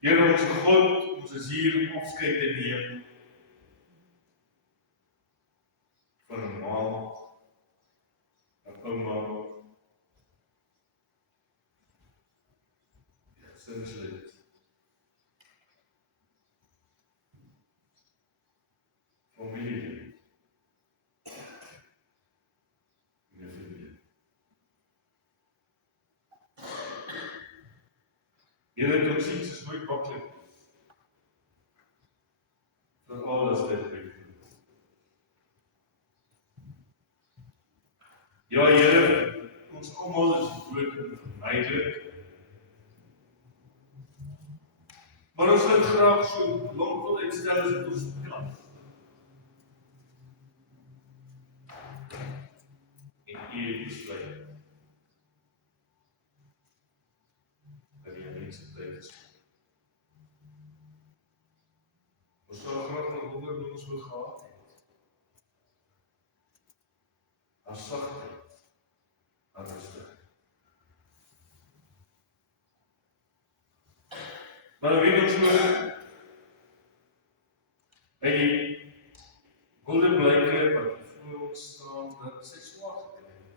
Here ons God, ons is hier om afskeid te neem van 'n ma, 'n ouma, 'n gesinslid, familie, en 'n vriendin. Here, ons sien is nooit maklik vir alles dit gebeur. Ja, Here, ons almal is dood en vermydelik. Maar ons wil graag so lank wil uitstel as wat ons kan. En U besluit dat die mense tyd is. Ons sal graag wil wonder wat ons wil gehad het. Haar sagtheid, haar rustigheid. Maar weet ons nou, by die golden blyke wat voor ons staan, dat sy swaar gekry het.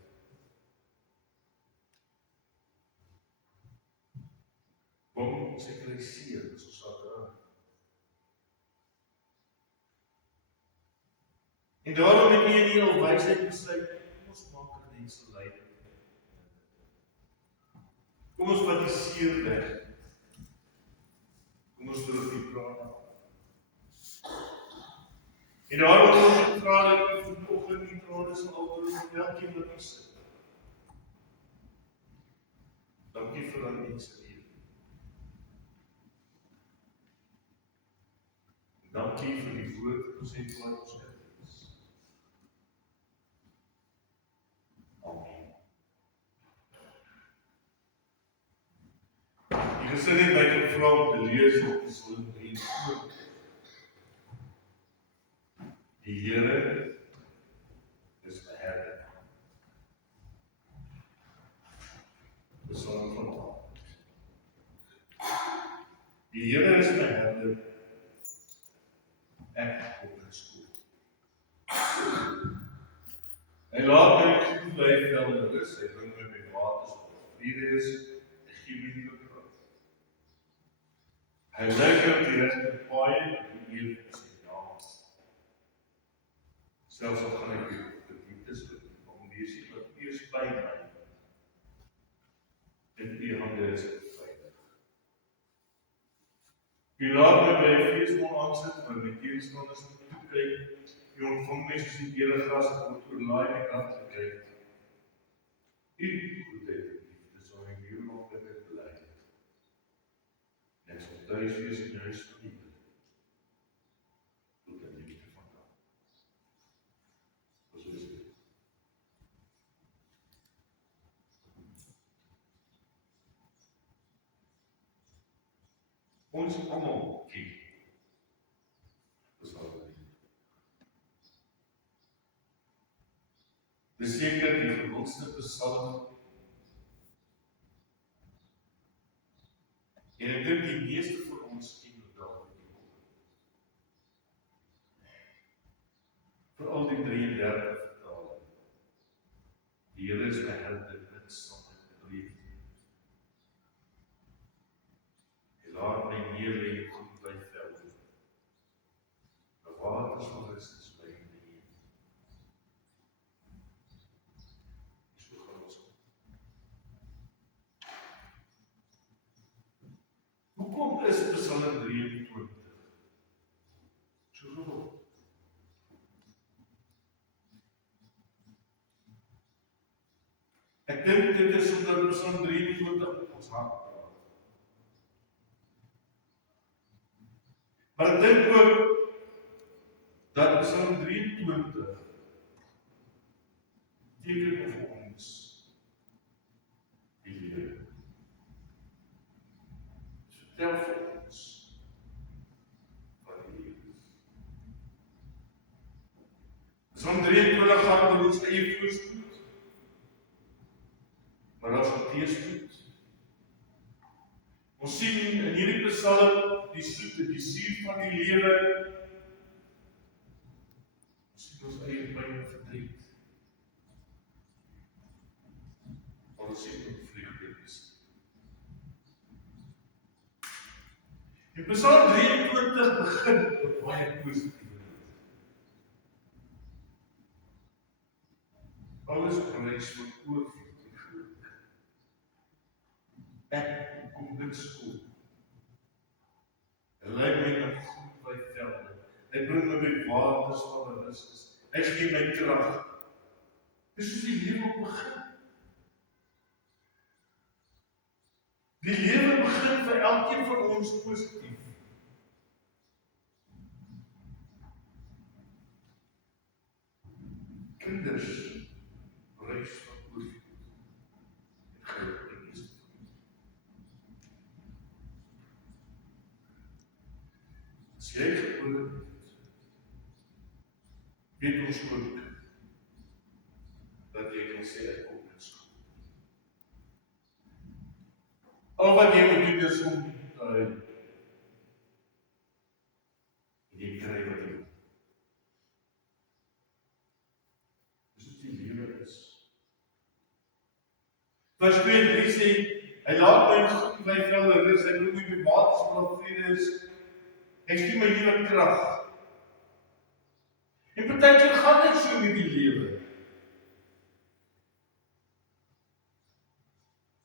Waarom sekuriseer, as ons sal dra. En daarom het nie in die alwysheid besluit, kom ons maak 'n mense lei. Kom ons patiseer weg. Kom ons droog die trane. En daarom het ons gevra dat U vanoggend die trane sal afdroog van elkeen wat hier sit. Dankie vir al die se lewe. Dankie vir die woord wat ons het wat ons is. Amen. Die gesin het my gevra om te lees op Psalm 23. Die Here is my herder. Psalm van Dawid. Die Here is my herder, ek word geskoon. Hy laat my op goeie velde rus, hy bring my by waters wat vrede is, hy gee my nuwe krag. Hy lei my op die regte paaie, die eer van sy naam. Selfs al gaan ek op die dieptes loop, om wees ek wat eers by my. In U hande is ek veilig. U laat my by 'n feesmaal aansit, maar my teenstanders moet toekyk. U ontvang my soos die eregras wat oorlaai my kant gekyk. U goedheid en liefde sal my eeuwig by my bly. En ek sal tuis wees in die huis van die Here, tot in liefde van God. Ons is dit. Ons almal ken Psalm 23. Dis seker die gewildste psalm. En ek dink die meeste van ons ken Dawid die Koning. Veral die 33 vertaling. Die Here is my herder, ek sal my bedrieg. Hy laat my neer lê op goeie velde. Die waters van rus is by my neer. So gaan ons. Hoekom is Psalm 23 so gewild? Ek dink dit is omdat Psalm 23 op ons hart praat. Maar ek dink ook dat Psalm 23 teken vir ons die Here. Vertel vir ons van die Here. Psalm 23 gaan oor ons eie voorspoed, maar daar is ook teëspoed. Ons sien in hierdie Psalm die soete, die suur van die lewe. Ons sien ons eie pyn en verdriet. Maar ons sien ook vreugde is. In Psalm 23 begin op baie positief. Alles prys vir oorvloed en geluk. Ek kom dit skoon. Hy lei my na goed by velde. Hy bring my by waters van rus. Hy gee my krag. Dis soos die lewe begin. Die lewe begin vir elkeen van ons positief. Kinders prys van oorvloed en geluk en is. As jy gebore word, weet ons ook dat jy kan sê ek kom dit skoon. Al wat jy moet doen is om te huil. En jy kry wat jy wil. Dis wat die lewe is. Vers 2 en 3 sê, hy laat my in goed by velde rus, hy bring my by waters waar vrede is. Hy gee my nuwe krag. En partykeer gaan dit so met die lewe.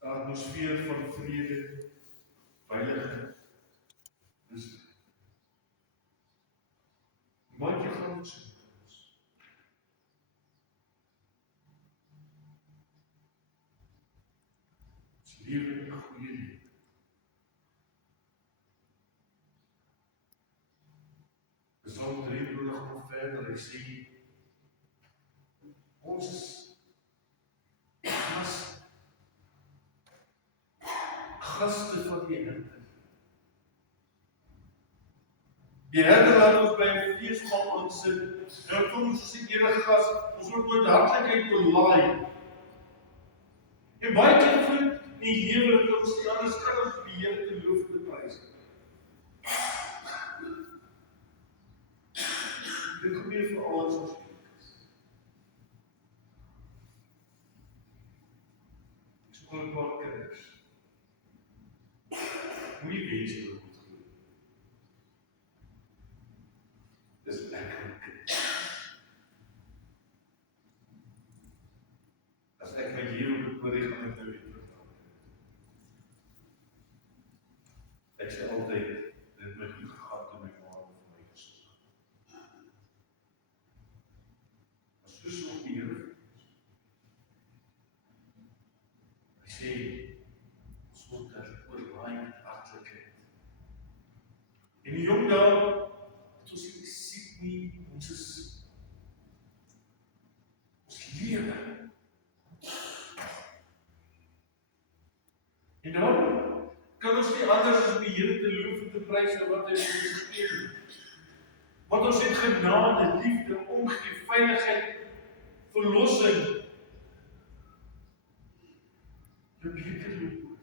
'n Atmosfeer van vrede, veiligheid, rustig. Baie keer gaan dit so met ons. Ons lewe 'n goeie lewe. Psalm 23 nog verder, hy sê, ons is gaste van die Here. Die Here laat ons by 'n feesmaal aansit. Nou kom ons sê enige gas, ons word met hartlikheid belaai. En baie keer vriend, in die lewe dat ons die ander kan ons die Here te loof en te prys. Dit gebeur vir al ons is. Ek soek 'n paar kinders. Moenie wees dat dit goed gebeur. Dis lekker kind. As ek my lewe moet oorweeg, gaan ek nou weer teruggaan. Ek sê altyd, dit het my goed gegaan toe my ma vir my gesorg. Soos op die Here. Hy sê, ons moet oorlaai met hartlikheid. En die jong dae, het ons nie siek nie, ons lewe. En dan kan ons nie anders as die Here te loof en te prys vir wat hy vir ons gegee het. Want ons het genade, liefde, omgee, veiligheid, verlossing. Die bekeroorlog.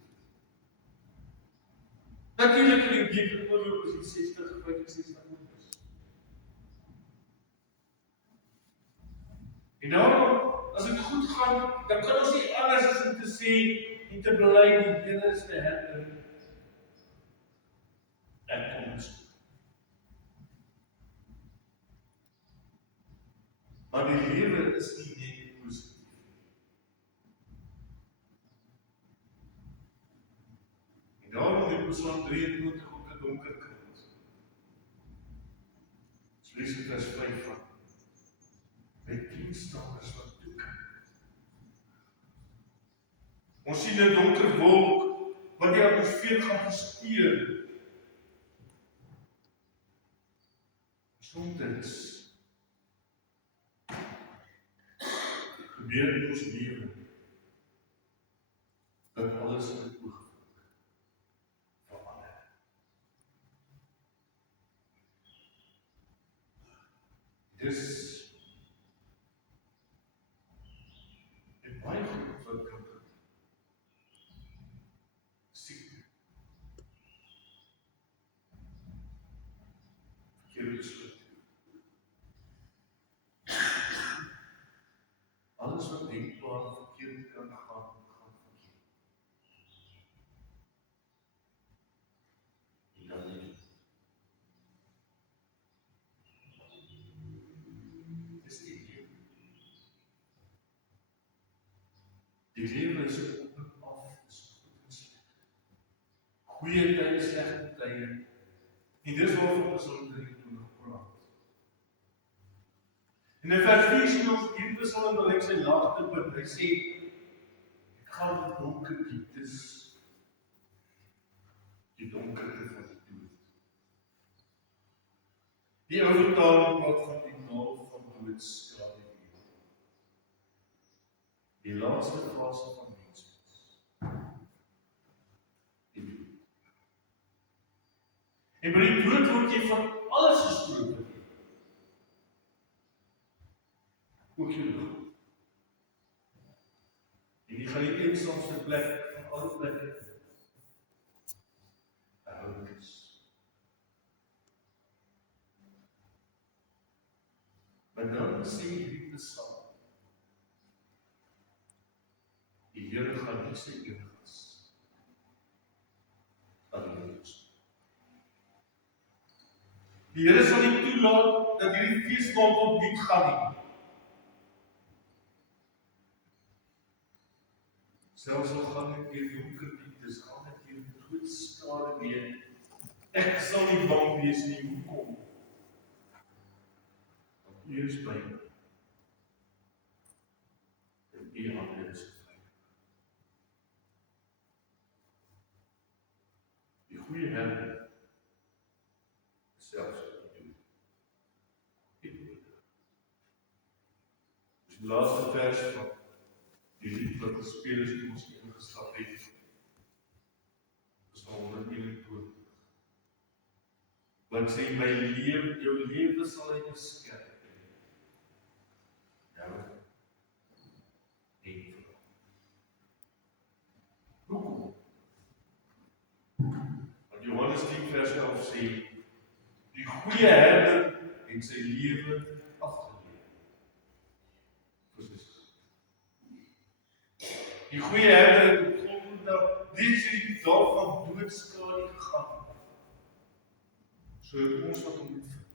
Natuurlik die bekeroorlog is die 65 is. En daarom, as dit goed gaan, dan kan ons nie anders as om te sê en te bely die Here is my herder. Ek kom ons. Maar die lewe is nie net positief. En daarom het Psalm 23 ook 'n donker kant. Ons lees in vers 5 van, my teenstanders wat toe kyk. Ons sien 'n donker wolk wat die atmosfeer gaan versteur. Soms gebeur in ons lewe dat alles in die oog verander. Dis baie goed wat kan doen. Siekte, Die lewe is op en af, is goed en sleg. Goeie tye, slegte tye. En dis waarvan ons hier praat. En in vers 4 sien ons hierdie Psalm wat hy sy lagte bid. Hy sê, ek gaan die donker dieptes, die donkerte van die dood. Die ou vertaling praat van die naal van doodskraal. Die laaste fase van menswees. Die dood. En by die dood word jy van alles gesproken. Ook jou liggaam. En jy gaan die eensaamste plek van alle plekke verhoudings. Maar dan sê hierdie Psalm, die Here gaan nie sy ewiges alleen wees. Die Here sal nie toelaat dat hierdie feesmaand tot niet gaan nie. Selfs al gaan ek hier donker dieptes, gaan ek hier doodskade mee. Ek sal nie bang wees nie, hoekom? Want U is by my. En U hande is veilig. Die goeie herder, selfs wat U doen. Dus die laaste vers van die lied wat gespeel is toe ons ingestap het, is van 121. Wat sê, my lewe, jou lewe sal hy beskerm. Ja, en vir. Hoekom? Want Johannes 10 vers 11 sê, die goeie herder het sy lewe afgeleer. Die goeie herder het op Golgotha die dag van doodskade gegaan. So het ons wat hom moet vind.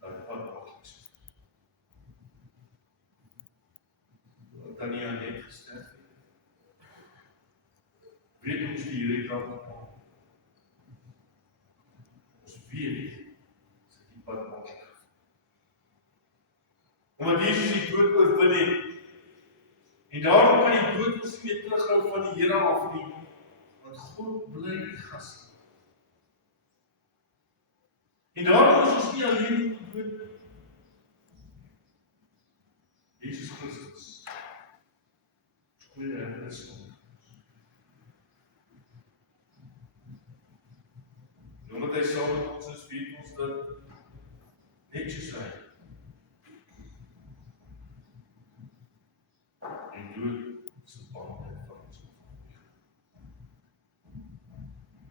Dat pad maak. Dan nie aan net gesterf het. Weet ons die Here het aan. Ons weet dat die pad maak. Omdat Jesus die dood oorwin het. En daarom kan die dood ons nie meer terughou van die Here af nie, want God bly die gas. En daarom is ons nie alleen in die dood. Jesus Christus, ons goeie herder is van ons. En omdat hy saam met ons is, weet ons dat net soos hy dood is 'n bande van ons.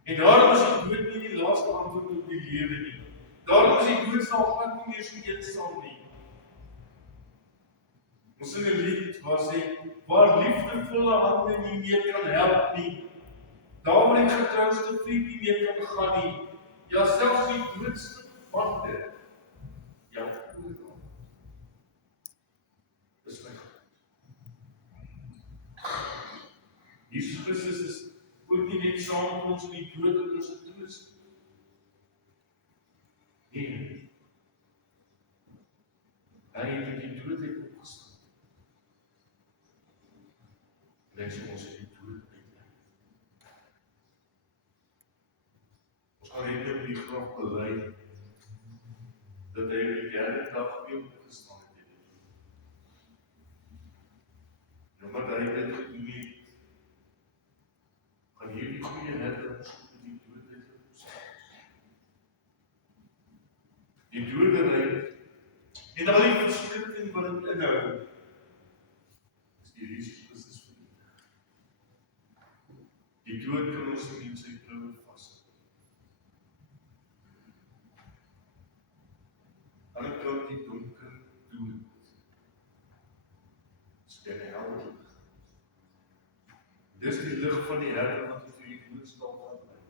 En daarom is die dood nie die laaste antwoord op die lewe nie. Daarom is die dood sal glad nie meer so eensaam nie. Ons sing 'n lied waar sê, waar liefdevolle hande nie meer kan help nie, daar waar die getrouste vriend nie meer kan gaan nie, ja selfs die doodste bande, ja oorgaan. Dis my God. Jesus Christus is ook nie net saam met ons in die dood en ons troos. Nee. Hy het in die dood uit opgestaan. En hy sê ons in die dood uit. Ons gaan net op die graf bely dat hy op die derde dag weer opgestaan het. En omdat hy dit gedoen het, gaan hierdie goeie herder ons in die dood uit opstaan. Die dodery en al die verskrikking wat dit inhou, is die Jesus Christus vernietig. Die dood kan ons nie in sy kloue vashou. Aan die kant die donker dood, is die helder lig. Dis die lig van die herder wat vir die doodskap gaan bly.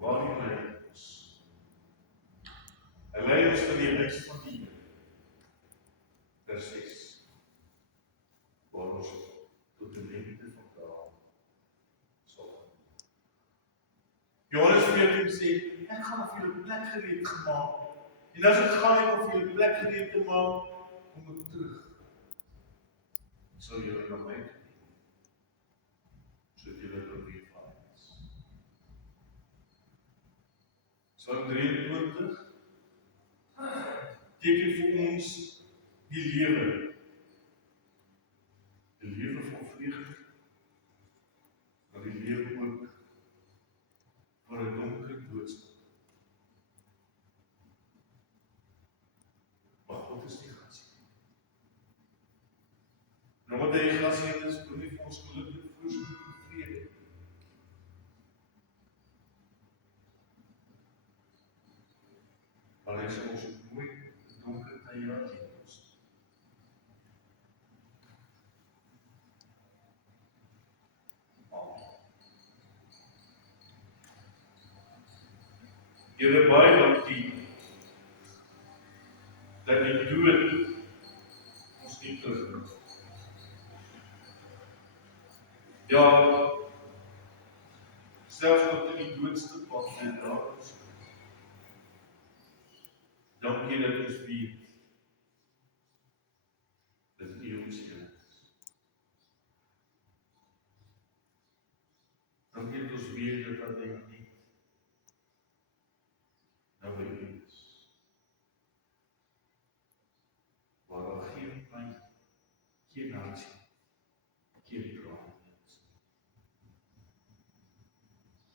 Waar die lei ons. Hy lei ons van die huis van die Here. ons tot de lengte van daar sal. Johannes 14 sê, ek gaan vir julle plek gereed gemaak. En as ek gaan net om vir julle plek gereed te maak, kom ek terug. Sal julle na my toe kom, sodat julle dan weer van is. Psalm 23 teken vir ons die lewe. Die lewe van vreugde, maar die lewe ook van 'n donker doodskap. Maar God is nie gasheer. Nou wat hy gasheer is, bring vir ons geluk en voorspoed en vrede. Maar hy sal ons ook nooit die donker tye laat los. Here, baie dankie dat die dood ons nie terugbring. Ja, selfs tot in die doodste pad en daar is. Dankie dat ons weet dat U ons Here is. Dankie dat ons weet dat hy nie nou by U is. Waar daar geen pyn, geen hartseer, geen trane is.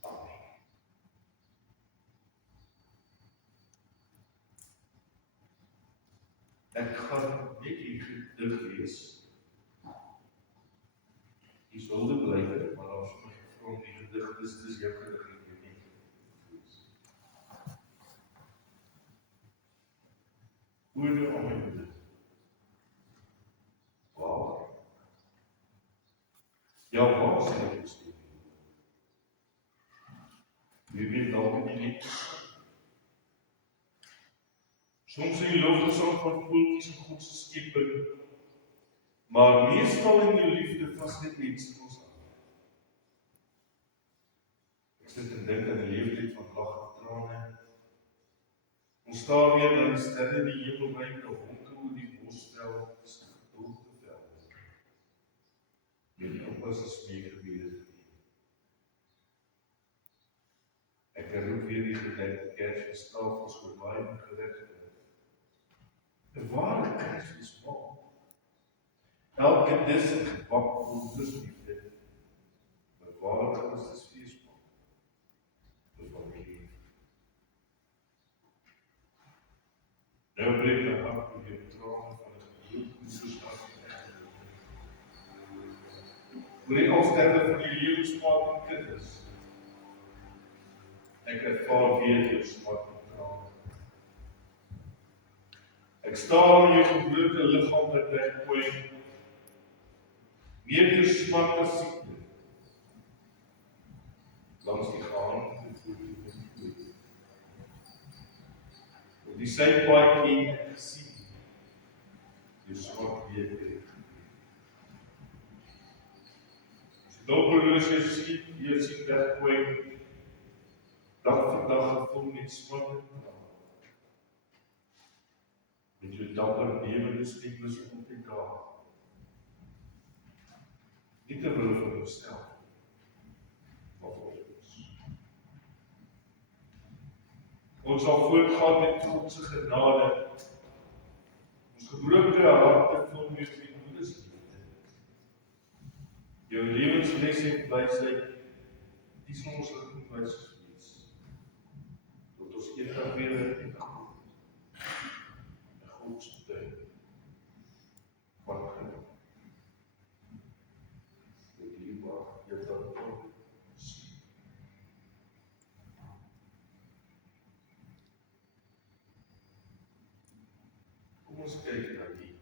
Amen. Ek gaan net die gedig lees. Die solde blywe, maar daar is my gevra om die gedig, dis jou gedig en nie. Ode aan my moeder. Waar? Ja, waar is hy gestuur? Wie weet dalk in die lied. Soms in die lofgesang van voeltjies en God se skeping, maar meestal in die liefde vas net mense ons aan. Ek sit en dink aan die leeftyd van lag en trane. Ons staar weer na die sterre in die hemelruim, die wolke oor die bosveld, geduld te vel. Jy oupas is meegebede vir my. Ek roep weer die gedenkte Kersfeestafels oor baie gerigte. 'n ware Kersfees maak. Elke dis en gebak vol liefde. 'n ware Christusfees maak. Vir familie. Nou breek die hart oor die trane van 'n gebroken soesdag. Oor die afsterwe van die lewensmaat en kinders. Ek ervaar weer jou smart en trane. Ek staar in jou gebroke liggaam wat wegpoei. Weer jou smart en siekte. Langs die gaande voet. Op die sypaadjie ek gesien. Jou smart weer terug. As jy doelbewus jy sien wegpoei. Dag vir dag gevoel met smart en trane. Met jou dapper lewende stiekmes op die dag. Nie te wille van jouself, maar vir ons. Ons sal voortgaan met God se genade. Ons gebroke harte vul met die moedersliefde. Jou lewensles en wysheid, die sal ons wys wees. Tot ons eendag weer in God. God se tyd. Wat genoeg. Dit liefbaar, jy dat ook sien. Kom ons kyk na die.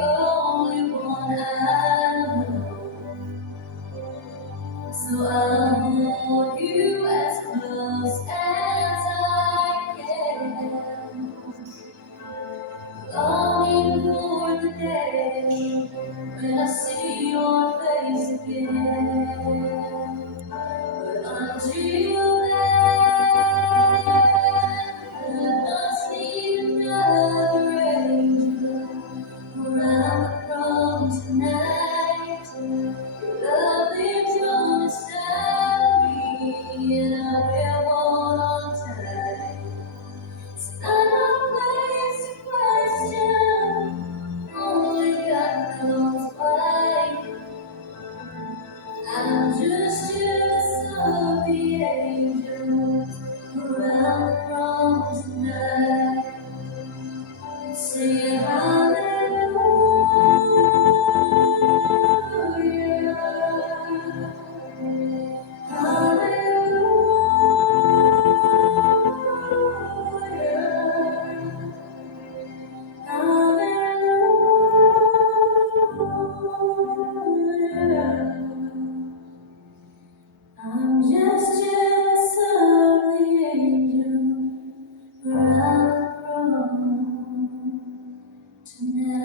only one I know. So I'll hold you as close as I can, longing for the day when I see your face again. But until then, I must need another angel around the throne tonight. Your love lives on inside me, and I will hold on tight. It's not a place to question, only God knows why. I'm just jealous of the angels around the throne tonight, singing hallelujah, hallelujah, hallelujah. I'm just jealous of the angel around the throne tonight.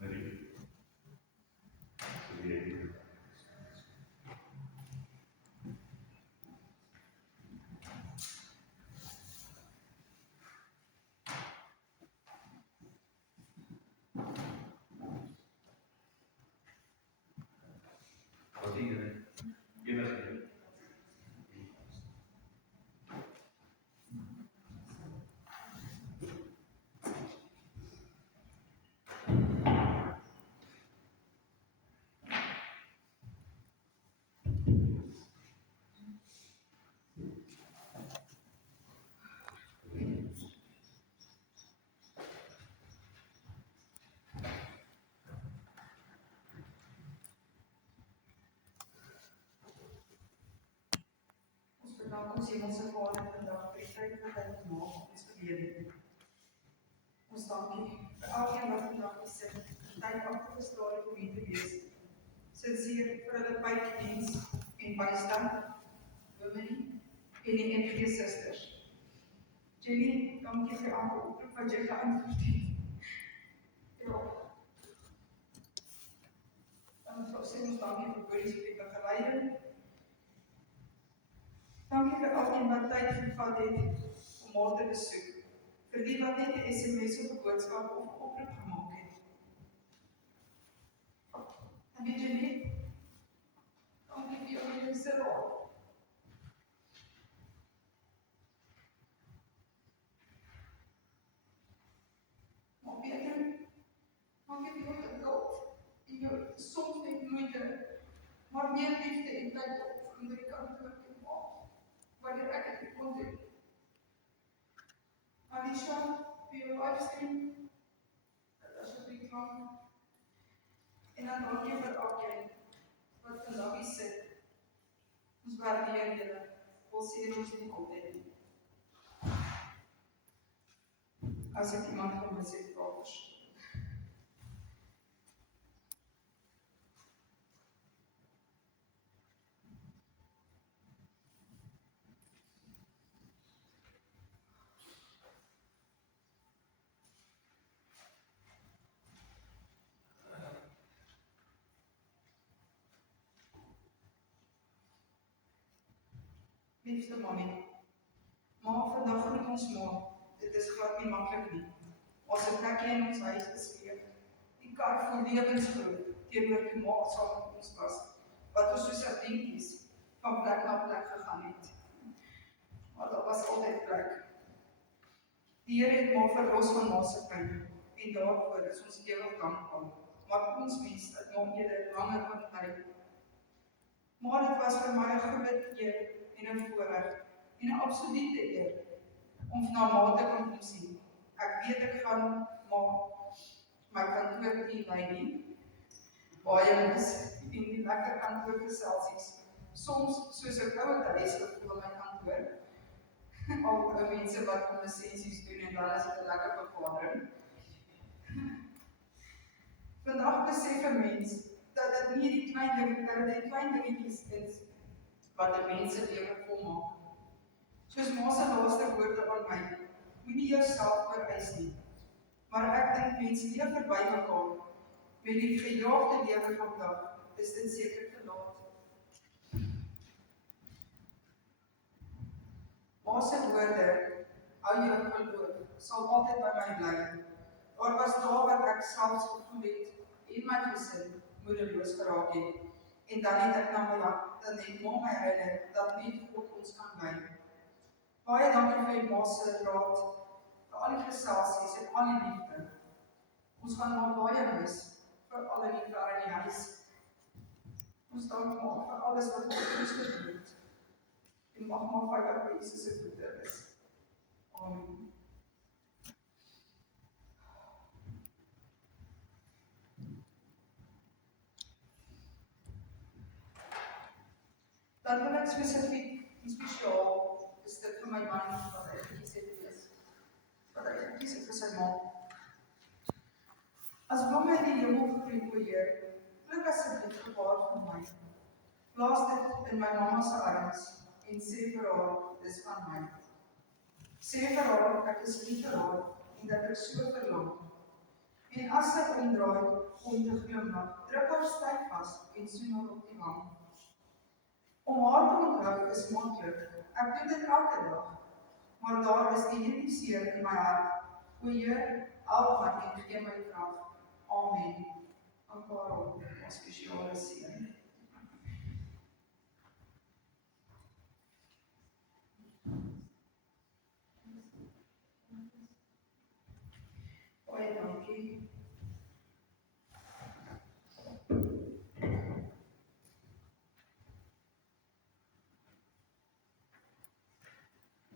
Marie, Marie, wat iedereen, enige. Ons bedank ons Hemelse Vader vandag vir die tyd wat hy gemaak het ons verlede. Ons dankie vir elkeen wat vandag gesit het, tyd agter gestaan het om hier te wees. Sinseer vir hulle bydiens en bystand, Wimini en die NG Sisters. Jenny, dankie vir elke oproep wat jy geantwoord het. Ja. Dan sê ons dankie vir Boris vir die begeleiding. Dankie vir elkeen wat tyd gevat het om haar te besoek. Vir die wat net 'n SMS of 'n boodskap of 'n oproep gemaak het. En weet jy nie, dankie vir jou mediese raad. Maar Peter, dankie vir jou geduld en jou soms net moeite, maar meer liefde en tyd op aan die kant wat jy maak, wanneer ek dit kon doen. Alicia, vir jou livestream, dat asjeblief lang. En dan dankie vir elkeen wat vandag hier sit. Ons waardeer julle. Ons sê ons nie altyd nie. As ek iemand gemis het, vra liefste mami, maar vandag groet ons maar. Dit is glad nie maklik nie. Ons het plekkie in ons huis geskreef. Die kar voel lewensgroot teenoor die ma saam met ons was. vriendjies van plek na plek gegaan het. Maar daar was altyd plek. Die Here het maar verlos van ma se pyn en daarvoor is ons ewig dankbaar. Maar ons wens dat ma eerder langer kan bly. Maar dit was vir my 'n groot eer en 'n voorreg en 'n absolute eer om na ma te kan kom sien. Ek weet ek gaan ma my kantoor nie lei nie. Baie mis en die lekker kantoorgeselsies. Soms soos 'n ouer huis gevoel my kantoor. Al mense wat kom lisensies doen en dan is dit 'n lekker vergadering. Vandag besef 'n mens dat dit nie die klein dingetjies is wat 'n mens se lewe volmaak. Soos ma se laaste woorde aan my, moenie jouself oorwys nie. Maar ek dink mense leef verby mekaar. Met die gejaagde lewe vandag is dit seker te laat. Ma se woorde, hou jou geloof, sal altyd by my bly. Daar was dae wat ek selfs gevoel het en my gesin moedeloos geraak het. En dan het ek na my hart, dan het ma my herinner dat net God ons kan lei. Baie dankie vir ma se raad, vir al die geselsies en al die liefde. Ons gaan maar baie mis, veral in die ver in die huis. Ons dank maar vir alles wat ons gedoen het. En mag maar veilig by Jesus se voete is. Amen. Dan wil ek spesifiek en spesiaal 'n stuk vir my man wat hy gekies het lees. Wat hy gekies het vir sy ma. As blomme in die hemel groei, o Heer, pluk asseblief gebaar van my. Plaas dit in my mamma se arms en sê vir haar, dis van my. Sê vir haar, ek is lief vir haar en dat ek so verlang. En as sy omdraai om te glimlag, druk haar styf vas en soen haar op die wang. Om haar te onthou is maklik. Ek doen dit elke dag. Maar daar is die ene seer in my hart. O Heer, help my en gee my krag. Amen. Aanvaar hom as spesiale seën. Baie dankie.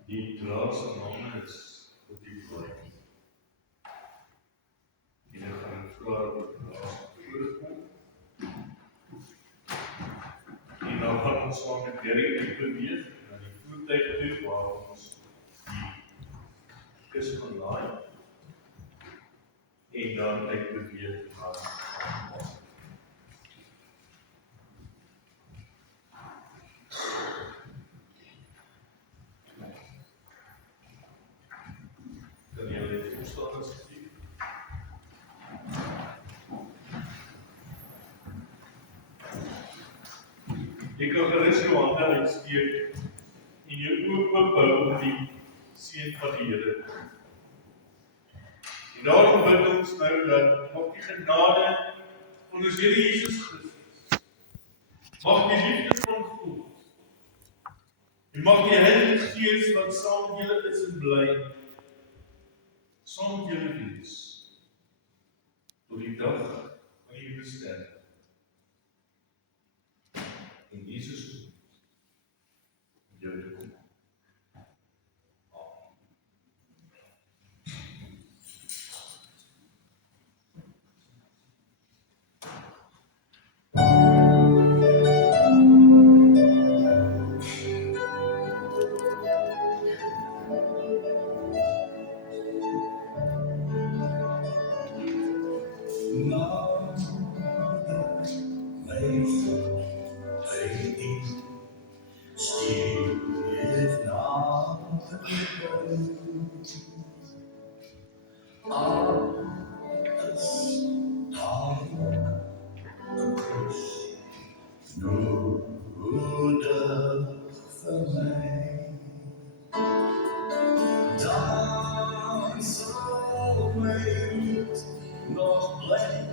Die laaste naam is op die vloei. En ek gaan vra op die laaste voorkom. En dan gaan ons saam met Derek beweeg na die voertuig toe waar ons die kus gaan laai. En dan ek beweeg gaan ons. Kan jy dit opstaan asseblief? Jy kan gerus jou hande uitsteek en jou oë ophou om die seën van die Here. En daarom bid ons nou dat mag die genade van ons Here Jesus Christus, mag die liefde van God, en mag die Heilige Gees wat saam met julle is en bly, saam met julle wees, tot die dag van die bestaan. En Jesus met jou te kom. Nog blij,